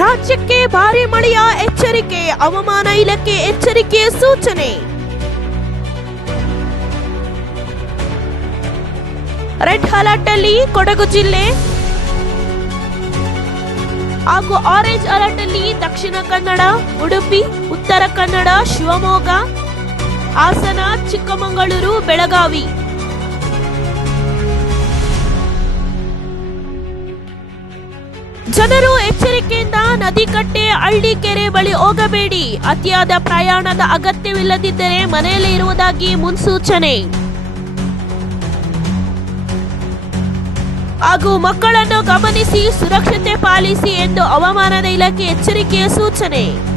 ರಾಜ್ಯಕ್ಕೆ ಭಾರಿ ಮಳೆಯ ಎಚ್ಚರಿಕೆ, ಹವಾಮಾನ ಇಲಾಖೆ ಎಚ್ಚರಿಕೆ ಸೂಚನೆ. ರೆಡ್ ಅಲರ್ಟ್ ಅಲ್ಲಿ ಕೊಡಗು ಜಿಲ್ಲೆ ಹಾಗೂ ಆರೆಂಜ್ ಅಲರ್ಟ್ ಅಲ್ಲಿ ದಕ್ಷಿಣ ಕನ್ನಡ, ಉಡುಪಿ, ಉತ್ತರ ಕನ್ನಡ, ಶಿವಮೊಗ್ಗ, ಹಾಸನ, ಚಿಕ್ಕಮಗಳೂರು, ಬೆಳಗಾವಿ. ಜನರು ಎಚ್ಚರಿಕೆಯಿಂದ ನದಿ ಕಟ್ಟೆ, ಹಳ್ಳಿ ಕೆರೆ ಬಳಿ ಹೋಗಬೇಡಿ. ಅತಿಯಾದ ಪ್ರಯಾಣದ ಅಗತ್ಯವಿಲ್ಲದಿದ್ದರೆ ಮನೆಯಲ್ಲಿ ಇರುವುದಾಗಿ ಮುನ್ಸೂಚನೆ. ಹಾಗೂ ಮಕ್ಕಳನ್ನು ಗಮನಿಸಿ, ಸುರಕ್ಷತೆ ಪಾಲಿಸಿ ಎಂದು ಹವಾಮಾನದ ಇಲಾಖೆ ಎಚ್ಚರಿಕೆಯ ಸೂಚನೆ.